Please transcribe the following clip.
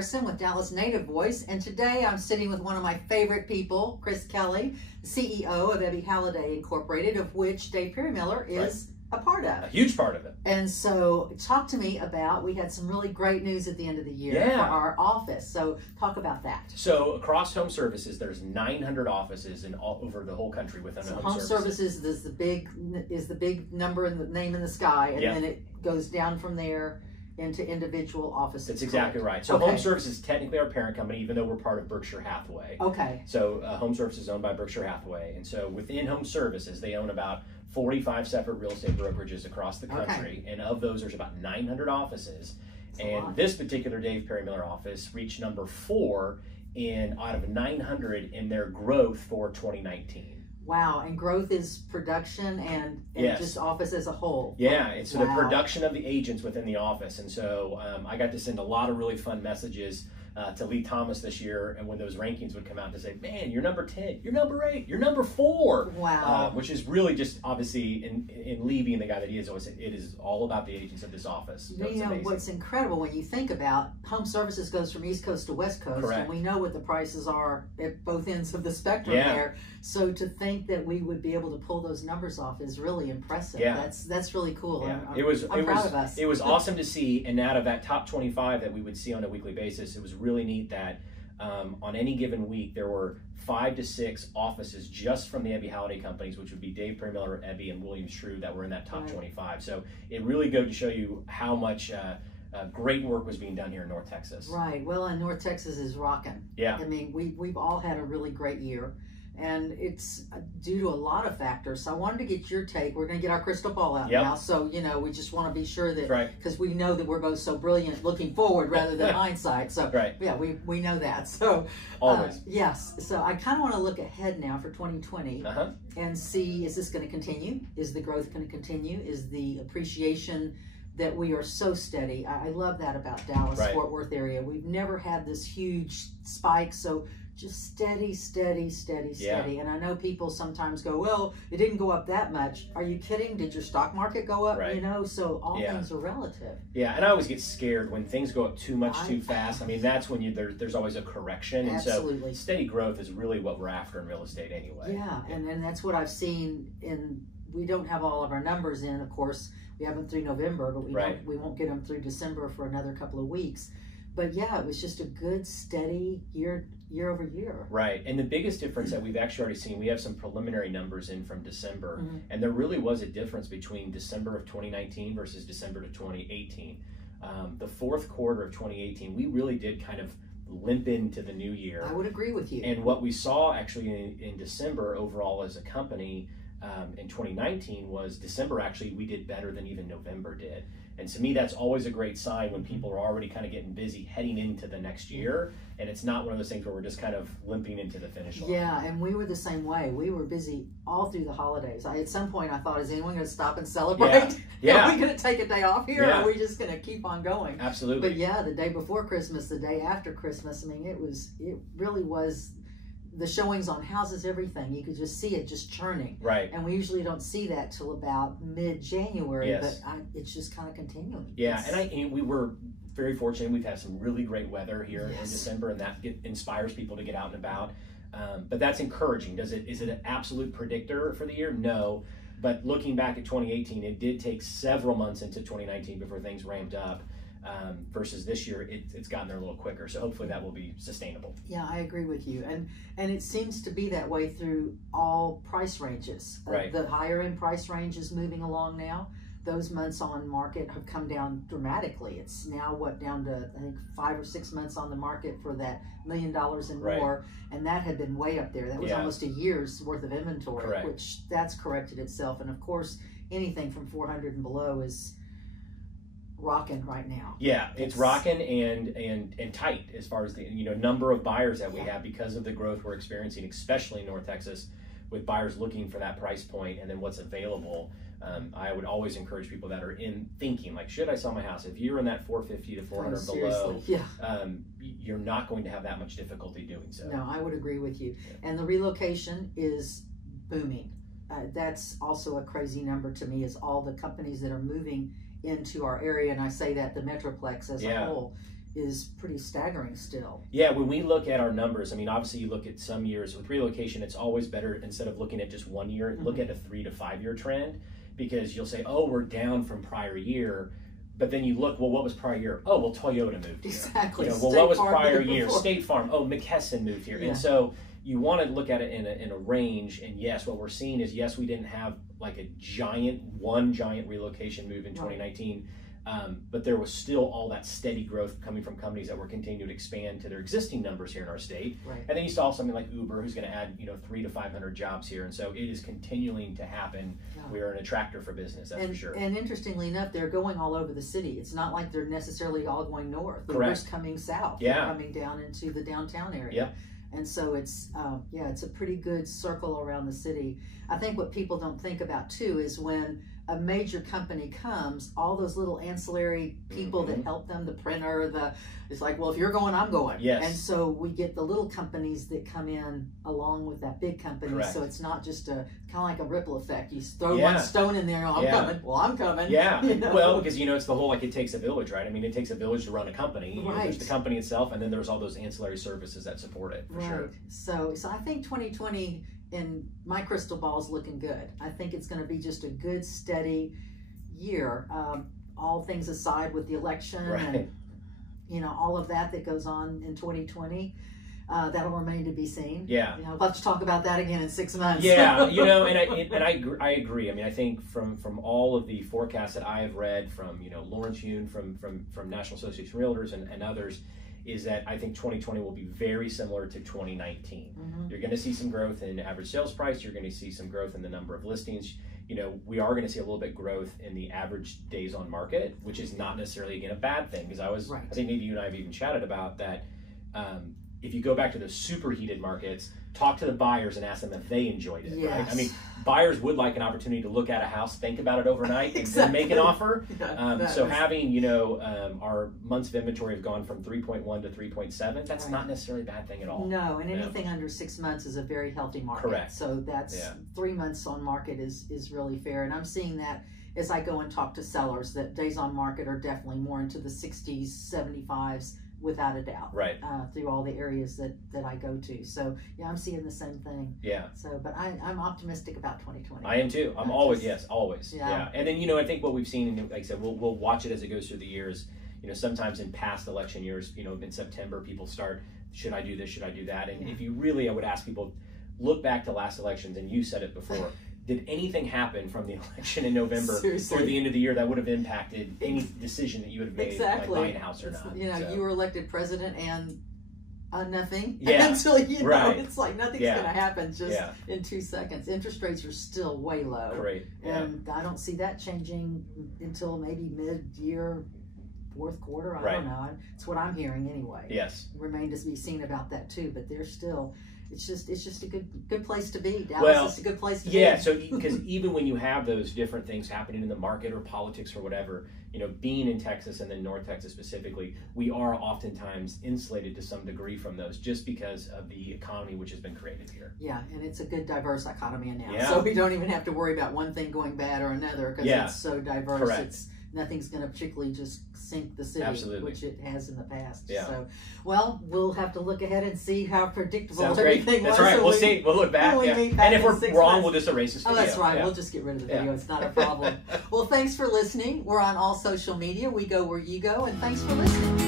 Harrison with Dallas Native Voice, and today I'm sitting with one of my favorite people, Chris Kelly, CEO of Ebby Halliday Incorporated, of which Dave Perrymiller is a part of. A huge part of it. And so talk to me about, we had some really great news at the end of the year for our office. So talk about that. So across HomeServices, there's 900 offices in all over the whole country within HomeServices. HomeServices is the big number and the name in the sky, and then it goes down from there into individual offices. That's exactly right. So HomeServices is technically our parent company, even though we're part of Berkshire Hathaway. Okay. So HomeServices is owned by Berkshire Hathaway, and so within HomeServices, they own about 45 separate real estate brokerages across the country, and of those, there's about 900 offices. And this particular Dave Perrymiller office reached number 4 out of 900 in their growth for 2019. Wow, and growth is production and just office as a whole. Yeah, it's the production of the agents within the office. And so I got to send a lot of really fun messages to Lee Thomas this year, and when those rankings would come out, to say, man, you're number 10, you're number 8, you're number 4. Wow. Which is really just, obviously, in Lee being the guy that he is, always it is all about the agents of this office. So you know, what's incredible when you think about HomeServices goes from East Coast to West Coast, and we know what the prices are at both ends of the spectrum there. So to think that we would be able to pull those numbers off is really impressive. That's really cool. Yeah. I'm proud of us. It was awesome to see, and out of that top 25 that we would see on a weekly basis, it was really neat that on any given week there were 5 to 6 offices just from the Ebby Halliday companies, which would be Dave Perrymiller, Ebby, and William Shrew, that were in that top 25. So it really goes to show you how much great work was being done here in North Texas. Right. Well, and North Texas is rocking. Yeah. I mean, we've all had a really great year, and it's due to a lot of factors. So I wanted to get your take. We're going to get our crystal ball out now. So, you know, we just want to be sure that, because we know that we're both so brilliant looking forward rather than hindsight. So, yeah, we know that. So, always. Yes. So I kind of want to look ahead now for 2020 and see, is this going to continue? Is the growth going to continue? Is the appreciation that we are so steady? I love that about Dallas, Fort Worth area. We've never had this huge spike. So just steady, steady, steady, steady. And I know people sometimes go, well, it didn't go up that much. Are you kidding? Did your stock market go up? You know, so all things are relative. Yeah, and I always get scared when things go up too much too fast. I mean, that's when there's always a correction. And so steady growth is really what we're after in real estate anyway. Yeah, and that's what I've seen we don't have all of our numbers in, of course. We have them through November, but we won't get them through December for another couple of weeks. But yeah, it was just a good, steady year over year. Right, and the biggest difference that we've actually already seen, we have some preliminary numbers in from December, and there really was a difference between December of 2019 versus December of 2018. The fourth quarter of 2018, we really did kind of limp into the new year. I would agree with you. And what we saw actually in December overall as a company, in 2019 was December, actually, we did better than even November did. And to me, that's always a great sign when people are already kind of getting busy heading into the next year. And it's not one of those things where we're just kind of limping into the finish line. Yeah, and we were the same way. We were busy all through the holidays. At some point, I thought, is anyone going to stop and celebrate? Yeah. Are we going to take a day off here? Or are we just going to keep on going? Absolutely. But yeah, the day before Christmas, the day after Christmas, I mean, it really was the showings on houses, everything. You could just see it just churning. Right. And we usually don't see that till about mid-January, but it's just kind of continuing. Yeah, and we were very fortunate. We've had some really great weather here in December, and that inspires people to get out and about. But that's encouraging. Is it an absolute predictor for the year? No. But looking back at 2018, it did take several months into 2019 before things ramped up. Versus this year, it's gotten there a little quicker. So hopefully that will be sustainable. Yeah, I agree with you. And it seems to be that way through all price ranges. The higher end price range is moving along now. Those months on market have come down dramatically. It's now down to, I think, 5 or 6 months on the market for that $1 million and more. And that had been way up there. That was almost a year's worth of inventory, which that's corrected itself. And of course, anything from 400 and below is rocking right now. Yeah, it's rocking and tight as far as the number of buyers that we have because of the growth we're experiencing, especially in North Texas, with buyers looking for that price point and then what's available. I would always encourage people that are thinking like, should I sell my house? If you're in that 450 to 400 below, you're not going to have that much difficulty doing so. No, I would agree with you. And the relocation is booming. That's also a crazy number to me, is all the companies that are moving into our area, and I say that the Metroplex as a whole. is pretty staggering still. Yeah, when we look at our numbers, I mean, obviously you look at some years with relocation, it's always better, instead of looking at just 1 year, look at a 3 to 5 year trend, because you'll say, oh, we're down from prior year. But then you look, well, what was prior year? Oh, well, Toyota moved here. Exactly. You know, well, what was prior year? State Farm. Oh, McKesson moved here. And so you want to look at it in a range. And yes, what we're seeing is, yes, we didn't have like one giant relocation move in 2019. But there was still all that steady growth coming from companies that were continuing to expand to their existing numbers here in our state. Right. And then you saw something like Uber, who's going to add 300 to 500 jobs here, and so it is continuing to happen. Yeah. We are an attractor for business, that's for sure. And interestingly enough, they're going all over the city. It's not like they're necessarily all going north. They're Correct. just coming south. Yeah. They're coming down into the downtown area. Yep. And so it's it's a pretty good circle around the city. I think what people don't think about too is when a major company comes, all those little ancillary people that help them, the printer, it's like, well, if you're going, I'm going. Yes. And so we get the little companies that come in along with that big company. Correct. So it's not just kind of like a ripple effect. You throw one stone in there, I'm coming. Well, I'm coming. Yeah. Well, because it's the whole, it takes a village, right? I mean, it takes a village to run a company. Right. There's the company itself, and then there's all those ancillary services that support it, for sure. So I think 2020, and my crystal ball is looking good. I think it's going to be just a good, steady year. All things aside with the election and all of that goes on in 2020. That'll remain to be seen. Yeah. Let's talk about that again in 6 months. Yeah, and I agree. I mean, I think from all of the forecasts that I have read from Lawrence Yun, from National Association of Realtors and others, is that I think 2020 will be very similar to 2019. Mm-hmm. You're going to see some growth in average sales price. You're going to see some growth in the number of listings. We are going to see a little bit growth in the average days on market, which is not necessarily, again, a bad thing, because I think maybe you and I have even chatted about that. If you go back to the superheated markets, talk to the buyers and ask them if they enjoyed it. Yes. Right? I mean, buyers would like an opportunity to look at a house, think about it overnight, and then make an offer. So having, our months of inventory have gone from 3.1 to 3.7, that's not necessarily a bad thing at all. No, and anything under 6 months is a very healthy market. Correct. So that's 3 months on market is really fair. And I'm seeing that as I go and talk to sellers, that days on market are definitely more into the 60s, 75s, without a doubt. Right. Through all the areas that I go to. So I'm seeing the same thing. Yeah. So, but I'm optimistic about 2020. I am too. I'm always. Yeah. And then, I think what we've seen, and like I said, we'll watch it as it goes through the years. Sometimes in past election years, in September, people start, should I do this? Should I do that? And if you really, I would ask people, look back to last elections, and you said it before. Did anything happen from the election in November toward the end of the year that would have impacted any decision that you would have made, like buying a house or not? You were elected president and nothing Right. until it's like nothing's going to happen just in 2 seconds. Interest rates are still way low. Great. And I don't see that changing until maybe mid-year, fourth quarter. I don't know. It's what I'm hearing anyway. Yes. Remain to be seen about that too, but they're still. It's just a good place to be. Dallas is a good place to be. Yeah, so because even when you have those different things happening in the market or politics or whatever, being in Texas and then North Texas specifically, we are oftentimes insulated to some degree from those just because of the economy which has been created here. Yeah, and it's a good diverse economy now. Yeah. So we don't even have to worry about one thing going bad or another because it's so diverse. Correct. Nothing's going to particularly just sink the city, which it has in the past. Yeah. So, we'll have to look ahead and see how predictable Great. everything was. That's right. We'll see. We'll look back. And if we're wrong, we'll just erase this video. Oh, that's right. Yeah. We'll just get rid of the video. It's not a problem. Well, thanks for listening. We're on all social media. We go where you go, and thanks for listening.